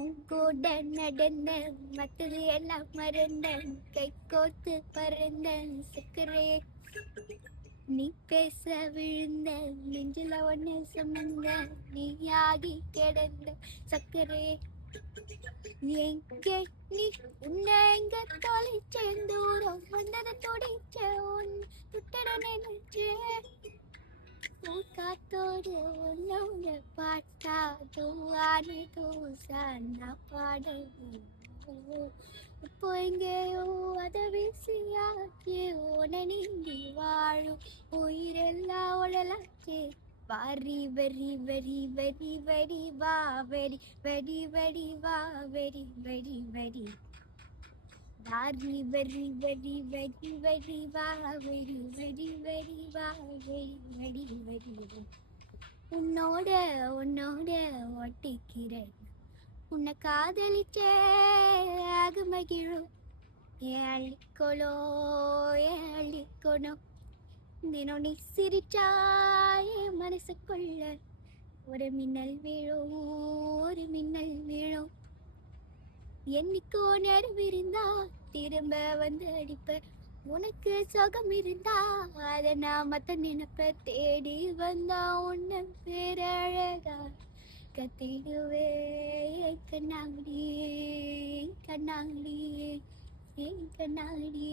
உன் கூட நடந்த மத்தது எல்லாம் மறந்தேன், கை கோத்து பறந்தேன் சக்கரே. நீ பேச விழுந்த நெஞ்சில ஒன்னு சுமந்த, நீ ஆகி கிடந்த சக்கரே. எங்கே நீ உன்னை எங்க தொலைச்சேன், தூரம் வந்ததை துடிச்ச உன் துட்டட நினைச்சேன். காத்தோடு உன்னோட பாட்டா தூவானே தூசானா பாடவும். இப்போ எங்கேயோ அதை வீசியாக்கி உன நீந்தி வாழும் உயிரெல்லாம் உடலாச்சே. வாரி வெரி வெரி வெரி வெரி வா வெரி வெரி வெரி வா வெரி வெரி வெரி வாரி வெரி வெரி வெரி வெரி வா வெரி வெரி வெரி வா வெரி வெரி வெரி. உன்னோட உன்னோட ஒட்டிக்கிறேன், உன்னை காதலிச்சே ஆகு மகிழும். ஏன் அள்ளிக்கொளோ ஏன் அள்ளிக்கொணும், தினம் நீ சிரிச்சாயே மனசுக்குள்ள ஒரு மின்னல் விழும் ஒரு மின்னல் விழும். என்னைக்கோ நேரம் இருந்தா திரும்ப வந்து அடிப்ப, உனக்கு சுகம் இருந்தா அதை நான் மத்த நினைப்ப. தேடி வந்தா உன்ன பேரழகா கத்திடுவே கண்ணாடியே கண்ணாடியே கண்ணாடியே.